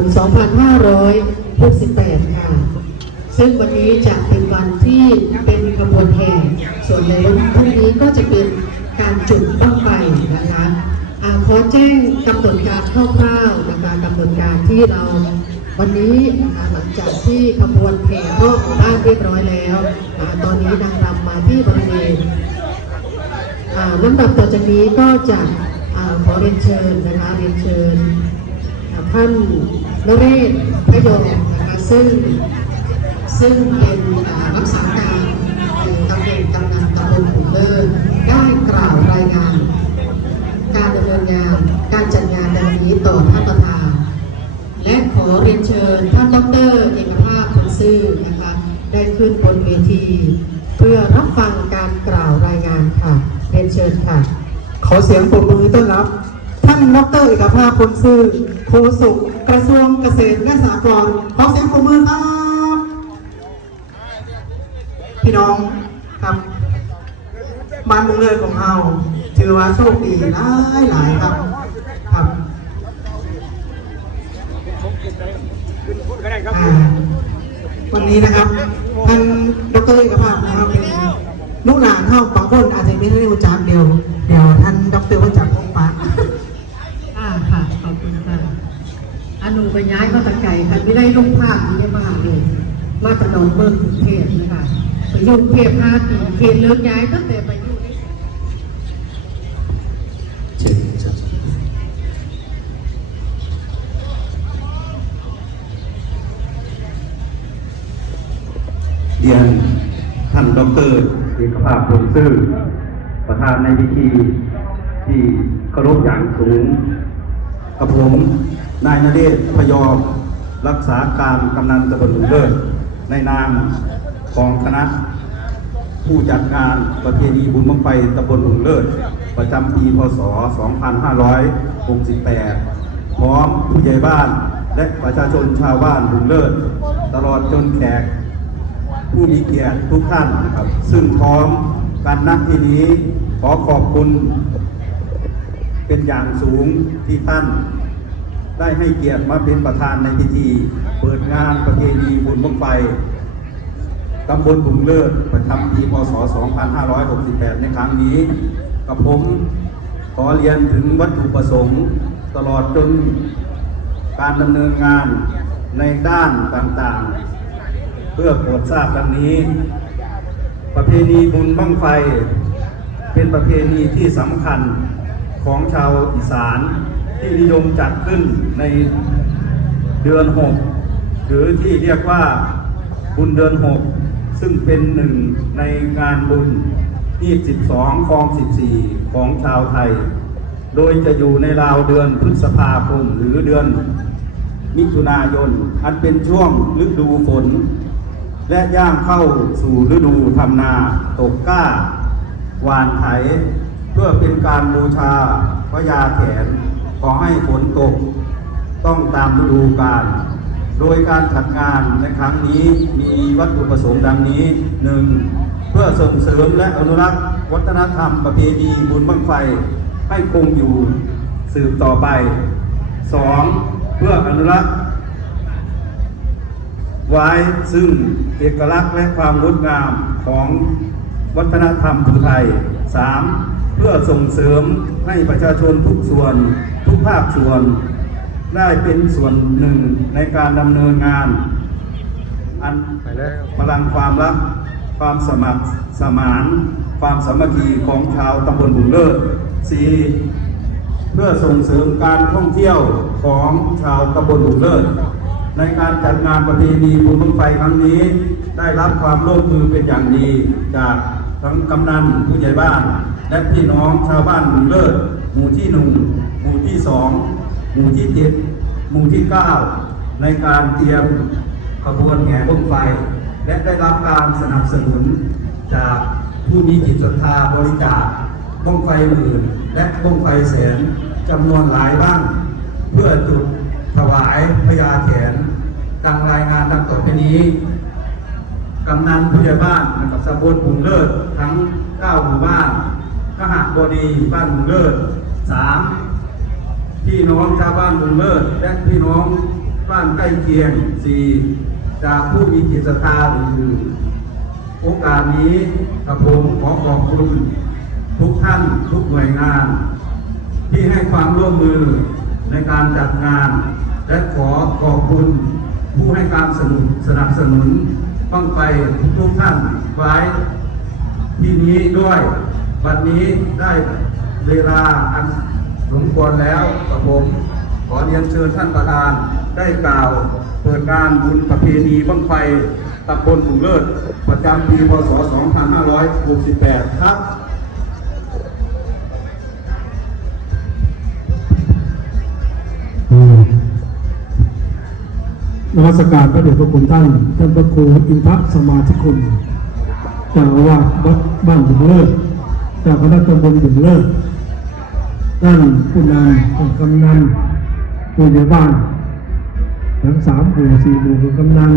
ม 2568 ค่ะ ซึ่งวันนี้จะเป็นวันที่เป็นขบวนแห่ ส่วนในวันพรุ่งนี้ก็จะเป็นการจุดบ้างไฟนะคะอาขอแจ้งกำหนดการคร่าวๆนะคะกำหนดการที่เราวันนี้นะคะหลังจากที่ขบวนแห่รอบหมู่บ้านเรียบร้อยแล้วอตอนนี้นางรำมาที่บริเวณลำดับต่อจากนี้ก็จะอขอเรียนเชิญนะคะเรียนเชิญ ท่านนเรศพยงนะคะซึ่งซึ่งเป็นรักษาการตำแหน่งกำนันตำบลขุนเลิศได้กล่าวรายงาน การดำเนินงานการจัดงานในวันนี้ต่อท่านประธาน และขอเรียนเชิญท่านดรเอกภาพคงซื่อนะคะได้ขึ้นบนเวที เพื่อรับฟังการกล่าวรายงานค่ะเรียนเชิญค่ะ ขอเสียงปรบมือต้อนรับานดรเอกภาพพลซื่อโฆษกกระทรวงเกษตรและสหกรณ์ขอเสียงปรบมือครับ พี่น้องครับบ้านเมืองเลยของเราถือว่าโชคดีหลายหลายๆครับครับวันนี้นะครับท่านดรเอกภาพนะครับเป็นลูกหลานเท่าบางคนอาจจะไม่ได้รู้จักเดียว เดี๋ยวท่านดรว่าจักพงปะ อ่าค่ะ ขอบคุณค่ะ อนุไปย้ายมาตะไก่ค่ะไม่ได้ลงภาพนี้มาเลยมาจากหนองเมืองกรุงเทพนะคะไปอยู่กรุงเทพห้าปีเขตเลิกย้ายตั้งแต่ไปอยู่ในเชิญครับเรียนท่านดอกเตอรเอกภาพพลซื่อประธานในพิธีที่เคารพอย่างสูงกับผม นายนเดชน์พยอมรักษาการกำนันตำบลลุมเลิศในนามของคณะผู้จัดงานประเพณีบุญบังไฟตำบลหุงเลิศ ประจำปีพศ 2568 พร้อมผู้ใหญ่บ้านและประชาชนชาวบ้านหุงเลิศ ตลอดจนแขก ผู้มีเกียรติทุกท่านนะครับ ซึ่งพร้อมกันนักที่นี้ขอขอบคุณ เป็นอย่างสูงที่ท่าน ได้ให้เกียรติมาเป็นประธานในพิธี เปิดงานประเพณีบุญบังไฟตำบลบุงเลิศประจำปีพศ 2568 ในครั้งนี้ กับผมขอเรียนถึงวัตถุประสงค์ตลอดจนการดำเนินงานในด้านต่างๆ เพื่อโปรดทราบดังนี้ ประเพณีบุญบั้งไฟ เป็นประเพณีที่สำคัญของชาวอีสาน ที่นิยมจัดขึ้นในเดือน6หรือที่เรียกว่าบุญเดือน6ซึ่งเป็นหนึ่งในงานบุญที่ 12 คอง 14 ของชาวไทย โดยจะอยู่ในราวเดือนพฤษภาคมหรือเดือนมิถุนายน อันเป็นช่วงฤดูฝน และย่างเข้าสู่ฤดูทำนาตกกล้า หวานไถ เพื่อเป็นการบูชาพระยาแถน ขอให้ฝนตกต้องตามฤดูกาล โดยการจัดงานในครั้งนี้มีวัตถุประสงค์ดังนี้หนึ่งเพื่อส่งเสริมและอนุรักษ์ วัฒนธรรมประเพณีบุญบั้งไฟ ให้คงอยู่สืบต่อไปสองเพื่ออนุรักษ์ ไว้ซึ่งเอกลักษณ์และความงดงามของวัฒนธรรมไทย 3. เพื่อส่งเสริมให้ประชาชนทุกส่วน ภาคส่วนได้เป็นส่วนหนึ่งในการดำเนินงาน อันพลังความรัก ความสมัครสมาน ความสามัคคีของชาวตำบลบุงเลิศ 4. เพื่อส่งเสริมการท่องเที่ยวของชาวตำบลบุงเลิศในการจัดงานประเพณีบุญบังไฟครั้งนี้ ได้รับความร่วมมือเป็นอย่างดี จากทั้งกำนันผู้ใหญ่บ้าน และพี่น้องชาวบ้านบุงเลิศหมู่ที่หนึ่ง หมู่ที่สองหมู่ที่เจ็ดหมู่ที่เก้าในการเตรียมขบวนแห่บ้งไฟ และได้รับการสนับสนุนจากผู้มีจิตศรัทธาบริจาคบ้งไฟหมื่นและบ้งไฟแสนจำนวนหลายบ้าง เพื่อจุดถวายพญาแถนการรายงานดังต่อไปนี้กำนันผู้ใหญ่บ้านนะครับตำบลบุงเลิศทั้ง 9 หมู่บ้านขหบดีบ้านบุงเลิศสาม พี่น้องชาวบ้านบุงเลิศและพี่น้องบ้านใกล้เคียงสี่จากผู้มีจิตศรัทธาอื่นๆโอกาสนี้กระผมขอขอบคุณทุกท่านทุกหน่วยงาน ที่ให้ความร่วมมือในการจัดงาน และขอขอบคุณผู้ให้การสนุนสนับสนุนบ้างไฟทุกท่านไว้ที่นี้ด้วย วันนี้ได้เวลาอัน สมควรแล้วกับผม ขอเรียนเชิญท่านประธานได้กล่าว เปิดการบุญประเพณีบ้างไฟตำบลถุงเลิศ ประจำปีพศ 2568 ครับนมัสการพระเดชพระคุณท่าน ท่านพระครูอินทสมาธิคุณเจ้าอาวาสวัดบ้านบุญเลิศเจ้าคณะตำบลบุญเลิศ ท่านผู้นำท่านกำนันผู้ใหญ่บ้านทั้งสามหมู่สี่หมู่ของกำนัน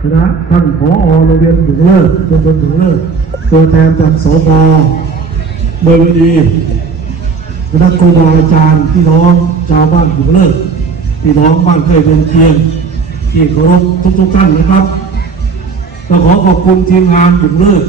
คณะท่านผอโรงเรียนบุญเลิศตำบลบุญเลิศตัวแทนจากสพเบอร์ดีคณะครูบาอาจารย์พี่น้องชาวบ้านบุญเลิศพี่น้องบ้านใกล้เรือนเคียงที่เคารพทุกๆท่านนะครับเราขอขอบคุณทีมงานบุญเลิศ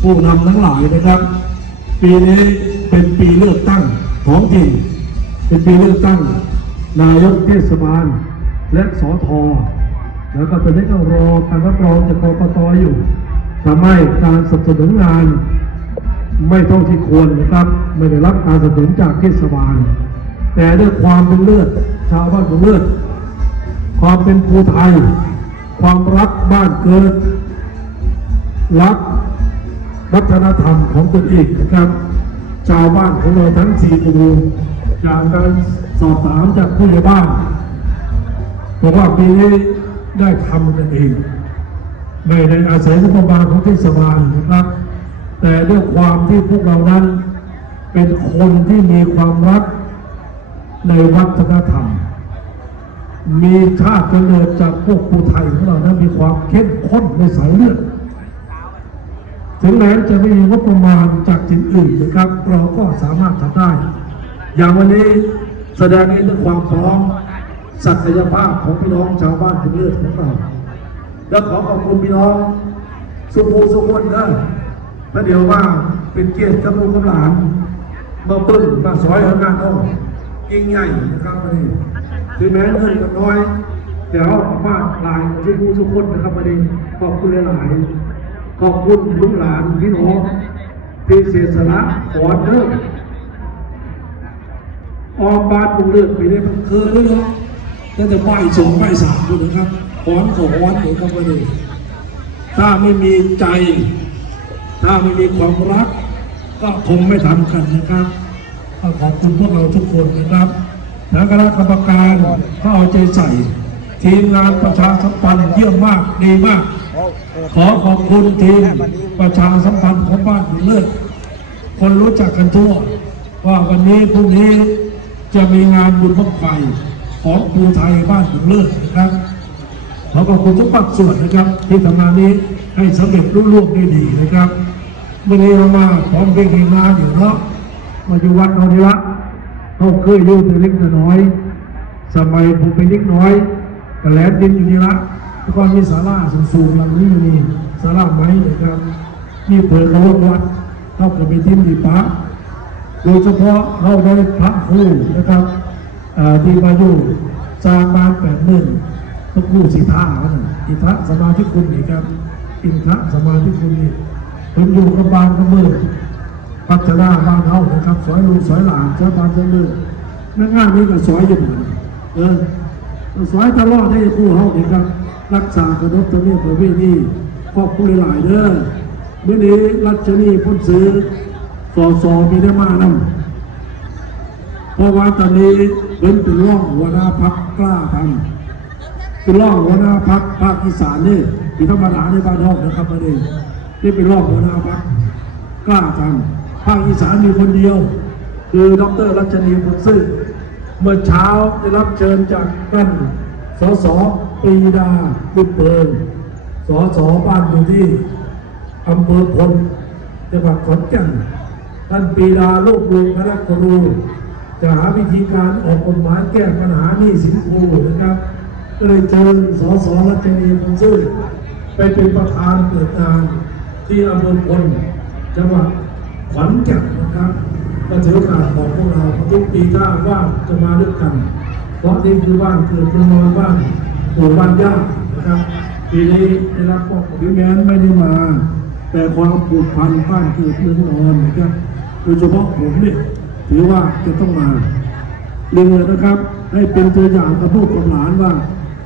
ผู้นำทั้งหลายนะครับ ปีนี้ เป็นปีเลือกตั้งท้องถิ่นเป็นปีเลือกตั้ง นายกเทศบาล และสอทอแล้วก็ตอนนี้ก็รอการรับรองจากกกตอยู่ทำให้การสนับสนุนงานไม่เท่าที่ควรนะครับ ไม่ได้รับการสนับสนุนจากเทศบาล แต่ด้วยความเป็นเลือด ชาวบ้านเป็นเลือด ความเป็นภูไทย ความรักบ้านเกิด รักวัฒนธรรมของตนเองนะครับ ชาวบ้านของเราทั้งสี่หมู่จากการสอบถามจากผู้ใหญ่บ้านบอกว่าปีนี้ได้ทำกันเองไม่ได้อาศัยงบประมาณของเทศบาลนะครับ แต่ด้วยความที่พวกเรานั้น เป็นคนที่มีความรักในวัฒนธรรม มีชาติกำเนิดจากพวกภูไทยของเรานั้นมีความเข้มข้นในสายเลือด ถึงแม้จะไม่มีงบประมาณจากถิ่นอื่นนะครับ เราก็สามารถทำได้ อย่างวันนี้แสดงให้ถึงความพร้อมศักยภาพของพี่น้องชาวบ้านถึงเลือดของเรา และขอขอบคุณพี่น้อง สุภูสุคนนะพระเดี๋ยวว่าเป็นเกียรติกับลูกกับหลานมาปึ้งมาสอยทำงานเอายิ่งใหญ่นะครับวันนี้ถึงแม้เงินกับน้อยเดี๋ยวมากหลายสุภูสุคนนะครับวันนี้ขอบคุณหลาย ขอบคุณลูกหลานพี่น้องที่เสียสละขอเด้อออกบานบุญเลือดไปได้มันเคยเลยเนาะตั้งแต่บ่ายสองบ่ายสามเลยนะครับขอนขอขอนเดี๋ยวครับวันนี้ถ้าไม่มีใจ ถ้าไม่มีความรัก ก็คงไม่ทำกันนะครับก็ขอบคุณพวกเราทุกคนนะครับและคณะกรรมการก็เอาใจใส่ ทีมงานประชาสัมพันธ์เยี่ยมมากดีมาก ขอขอบคุณทีมประชาสัมพันธ์ของบ้านบุญเลิศคนรู้จักกันทั่ว ว่าวันนี้พรุ่งนี้จะมีงานบุญบั้งไฟของภูไทยบ้านบุญเลิศนะครับขอขอบคุณทุกภาคส่วนนะครับ ที่ทำงานนี้ให้สำเร็จรุ่ร่วงได้ดีนะครับวันนี้เรามาพร้อมเพลงเพลงมาอยู่เนาะมาอยู่วัดนนทิละเขาเคยอยู่แต่เล็กแต่น้อย สมัยผมเป็นเล็กน้อยกระแลดินอยู่นี่ละ แล้วก็มีศาลาสูงๆหลังนี้อยู่นี่ศาลาไม้นะครับนี่เปิดเขาวัดเข้ากับไปทิ้มดีปะโดยเฉพาะเราได้พระครูนะครับอ่าที่มาอยู่สร้างบานแปดหมื่นพระครูสีท่าอินทะสมาธิคุณนี่ครับอินทะสมาธิคุณนี่ผมอยู่กับบานกับเมืองพัฒนาบ้านเฮานะครับสอยลูกสอยหลานสอยบ้านสอยเมืองนั่งงานนี้ก็สอยอยู่เอนกันเออสอยตลอดให้ครูเฮานี่ครับ รักษากระดบตะเมียประเวณีขอบคุณหลายเด้อเมื่อนี้รัชนีพ้นซื้อสอสอมีได้มากนำเพราะว่าตอนนี้เป็นเป็นร่องหัวหน้าพักกล้าทำเป็นร่องหัวหน้าพักภาคอีสานนี่ที่ธรรมดาในบ้านนอกนะครับประเด็นนี่เป็นร่องหัวหน้าพักกล้าทำภาคอีสานมีคนเดียว คือดรรัชนีบุตรซึ่งเมื่อเช้าได้รับเชิญจากท่านสส ปรีดาบุญเปิงสสอสอบ้านอยู่ที่อำเภอพลจังหวัดขอนแก่นท่านปรีดาโลกรวมคณะครูจะหาวิธีการออกกฎหมายแก้ปัญหาหนี้สินครูนะครับก็เลยเชิญสสรัชนีพงซื่อไปเป็นประธานเปิดงานที่อำเภอพลจังหวัดขอนแก่นนะครับก็ถือโอกาสของพวกเราทุกปีถ้าว่างจะมาด้วยกัน เพราะนี่คือบ้านเกิดเป็นนอนบ้าน ปู่บ้านย่านะครับ ปีนี้ได้รับมอบถึงแม้นไม่ได้มา แต่ความผูกพันบ้านเกิดเมืองนอนนะครับโดยเฉพาะผมเนี่ยถือว่าจะต้องมาเรียนเลยนะครับ ให้เป็นตัวอย่างกับผู้กับหลานว่า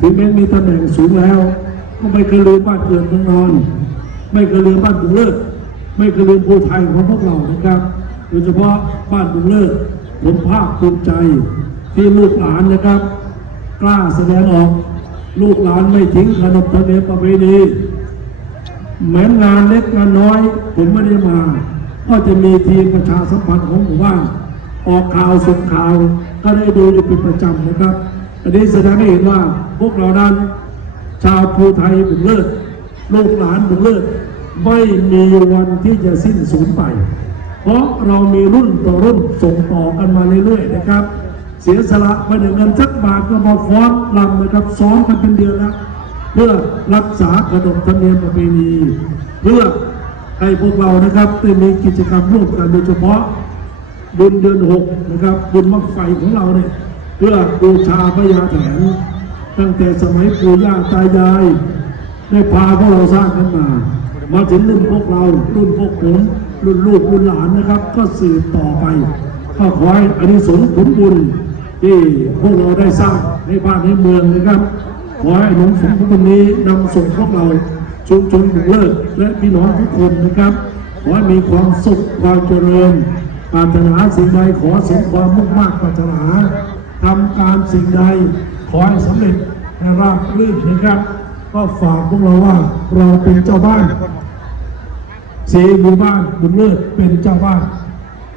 ถึงแม้มีตำแหน่งสูงแล้ว ก็ไม่เคยลืมบ้านเกิดเมืองนอน ไม่เคยลืมบ้านบุงเลิศไม่เคยลืมภูไทยของพวกเรานะครับโดยเฉพาะบ้านบุงเลิศผมภาคภูมิใจที่ลูกหลานนะครับ กล้าแสดงออก ลูกหลานไม่ทิ้งขนบธรรมเนียมประเพณีแม้งานเล็กงานน้อย ผมไม่ได้มา ก็จะมีทีมประชาสัมพันธ์ของหมู่บ้านออกข่าวส่งข่าวก็ได้ดูอยู่เป็นประจำนะครับ อันนี้แสดงให้เห็นว่าพวกเรานั้น ชาวภูไทยบุญเลิศลูกหลานบุญเลิศไม่มีวันที่จะสิ้นสูญไป เพราะเรามีรุ่นต่อรุ่นส่งต่อกันมาเรื่อยๆนะครับ เสียสละไม่ได้เงินสักบาทก็มาฟ้อนรำนะครับซ้อมกันเป็นเดือนแล้วเพื่อรักษาขนบธรรมเนียมประเพณีเพื่อให้พวกเรานะครับได้มีกิจกรรมร่วมกันโดยเฉพาะบุญเดือนหกนะครับบุญมักไฟของเราเนี่ยเพื่อบูชาพระยาแถนตั้งแต่สมัยปู่ย่าตายาย ได้พาพวกเราสร้างกันมา มาถึงรุ่นพวกเรารุ่นพวกผมรุ่นลูกรุ่นหลานนะครับ ก็สืบต่อไปก็ขอให้อานิสงส์ผลบุญ ที่พวกเราได้สร้างในบ้านในเมืองนะครับ ขอให้หลวงสมบุญนี้นำส่งพวกเราชุมชนบุกเลิกและพี่น้องทุกคนนะครับ ขอให้มีความสุขความเจริญปรารถนาสิ่งใดขอสมความมุ่งมากปรารถนาทำการสิ่งใดขอให้สำเร็จให้ราบรื่นนะครับ ก็ฝากพวกเราว่าเราเป็นเจ้าบ้านสีหมู่บ้านบุญเลิศเป็นเจ้าบ้าน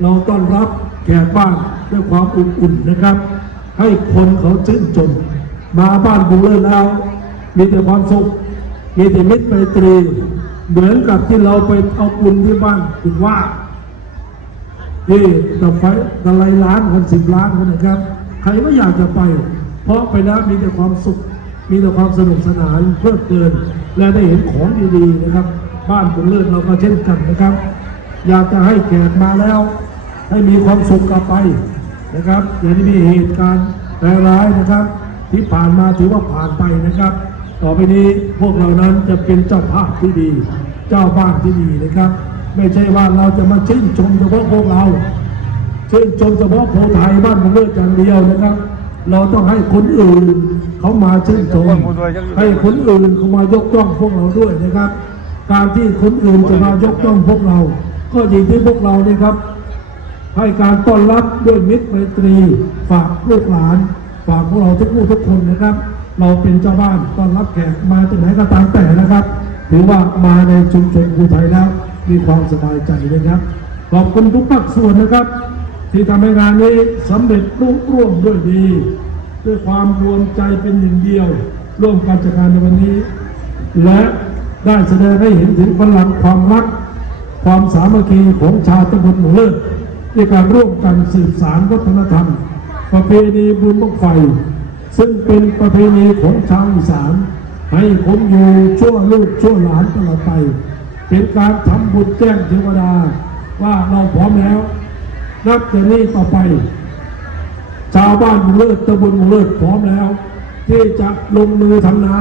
เราต้อนรับแขกบ้าน ด้วยความอุ่นๆนะครับ ให้คนเขาชื่นชมมาบ้านบุเลิศแล้วมีแต่ความสุขมีแต่มิตรไมตรี เหมือนกับที่เราไปเอาบุญที่บ้านคุณว่าที่ตะไฟตะไลล้านคนสิบล้านคนนะครับ ใครไม่อยากจะไป เพราะไปแล้วมีแต่ความสุข มีแต่ความสนุกสนานเพลิดเพลิน และได้เห็นของดีๆนะครับ บ้านคุณเลิศเราก็เช่นกันนะครับ อยากจะให้แขกมาแล้ว ให้มีความสุขกลับไป นะครับอย่าได้มีเหตุการณ์ร้ายๆนะครับ ที่ผ่านมาถือว่าผ่านไปนะครับ ต่อไปนี้พวกเรานั้นจะเป็นเจ้าภาพที่ดี เจ้าบ้านที่ดีนะครับ ไม่ใช่ว่าเราจะมาชื่นชมเฉพาะพวกเราชื่นชมเฉพาะโพไทยบ้านผมเลือกอย่างเดียวนะครับ เราต้องให้คนอื่นเขามาชื่นชมให้คนอื่นเขามายกย่องพวกเราด้วยนะครับ การที่คนอื่นจะมายกย่องพวกเรา ก็ยินที่พวกเรานี่ครับ ให้การต้อนรับด้วยมิตรไมตรี ฝากลูกหลาน ฝากพวกเราทุกผู้ทุกคนนะครับ เราเป็นเจ้าบ้านต้อนรับแขกมาจากไหนก็ตามแต่นะครับ ถือว่ามาในชุมชนภูไทยแล้ว มีความสบายใจนะครับ ขอบคุณทุกภาคส่วนนะครับ ที่ทำให้งานนี้สำเร็จรุ่งร่วงด้วยดี ด้วยความรวมใจเป็นหนึ่งเดียว ร่วมกันจัดการในวันนี้ และได้แสดงให้เห็นถึงพลังความรัก ความสามัคคีของชาวตำบลหมู่เลิศ ในการร่วมกันสืบสารวัฒนธรรม ประเพณีบุญบังไฟ ซึ่งเป็นประเพณีของชาวอีสาน ให้คงอยู่ชั่วลูกชั่วหลานตลอดไป เป็นการทำบุญแจ้งเทวดาว่าเราพร้อมแล้ว นับจากนี้ต่อไป ชาวบ้านหมู่เลิศตำบลหมู่เลิศพร้อมแล้ว ที่จะลงมือทำนา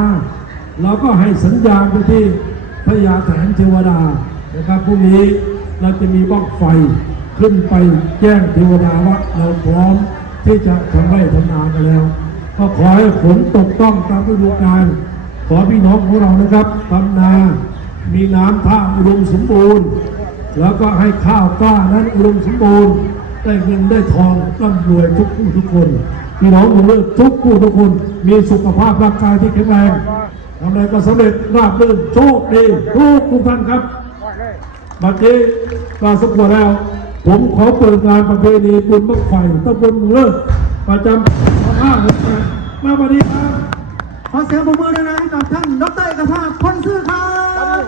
เราก็ให้สัญญาณไปที่พระยาแถนเทวดานะครับพรุ่งนี้เราจะมีบ้องไฟ ขึ้นไปแจ้งเทวดาว่าเราพร้อมที่จะทำไร่ทำนากันแล้ว ก็ขอให้ฝนตกต้องตามฤดูกาลขอพี่น้องของเรานะครับทำนา มีน้ำท่าอุดมสมบูรณ์ แล้วก็ให้ข้าวกล้านั้นอุดมสมบูรณ์ ได้เงินได้ทองร่ำรวยทุกผู้ทุกคนพี่น้องของเราทุกผู้ทุกคนมีสุขภาพร่างกายที่แข็งแรงทำอะไรก็สำเร็จราบรื่นโชคดีทุกทุกท่านครับบัดนี้กาสมควแล้ว ผมขอเปิดงานประเพณีบุญบังไฟตำบลหมูเลิศประจำวันห้าหกมาวันนี้ครับขอเสียงปรบมือดังๆให้กับท่านดรเอกภาพพ้นซื่อครับ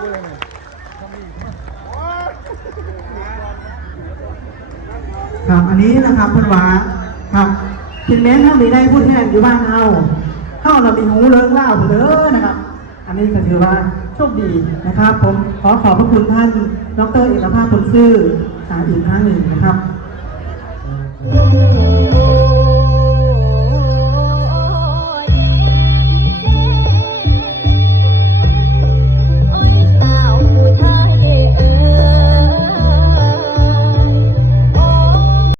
ครับอันนี้นะครับเพื่อนวาครับถึงแม้ถ้ามีได้พูดแทนอยู่บ้านเอาถ้าเรามีหูเลิกเล่าเด้อนะครับ อันนี้ก็ถือว่าโชคดีนะครับ ผมขอขอบพระคุณท่านดรเอกภาพคนซื่อ อีกครั้งหนึ่งนะครับ